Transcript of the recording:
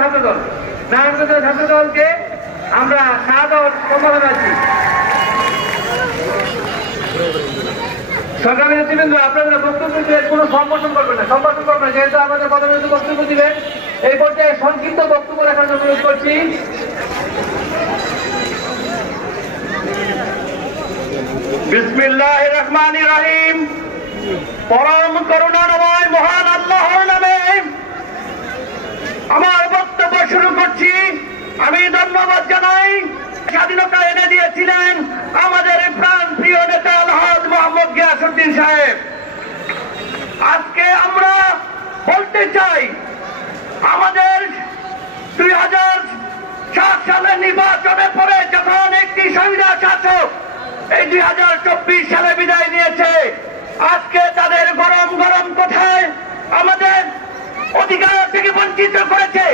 ছাত্রদল। নারায়ণগঞ্জ ছাত্রদলকে আমরা সাদর সম্মাননা জানাচ্ছি। সরকারি নেতৃবৃন্দ, আপনারা বক্তব্য দিবেন, কোনো সম্ভাষণ করবেন না, যেহেতু আমাদের প্রধানমন্ত্রী বক্তব্য দিবেন। এই পর্যায়ে সংক্ষিপ্ত বক্তব্য রাখার জন্য অনুরোধ করছি। বিসমিল্লাহির রহমানির রহিম। পরম করুণাময় মহান আল্লাহর নামে আমার বক্তব্য শুরু করছি। আমি ধন্যবাদ জানাই, স্বাধীনতা এনে দিয়েছিলেন আমাদের প্রাণ প্রিয় নেতা আলহাজ মোহাম্মদ গিয়াসউদ্দিন সাহেব। আজকে আমরা বলতে চাই, আমাদের 2007 সালের নির্বাচনের পরে যখন একটি সংবিধান শাসক এই 2024 সালে বিদায় নিয়েছে, আজকে তাদের গরম গরম কথায় আমাদের অধিকার থেকে বঞ্চিত করেছে।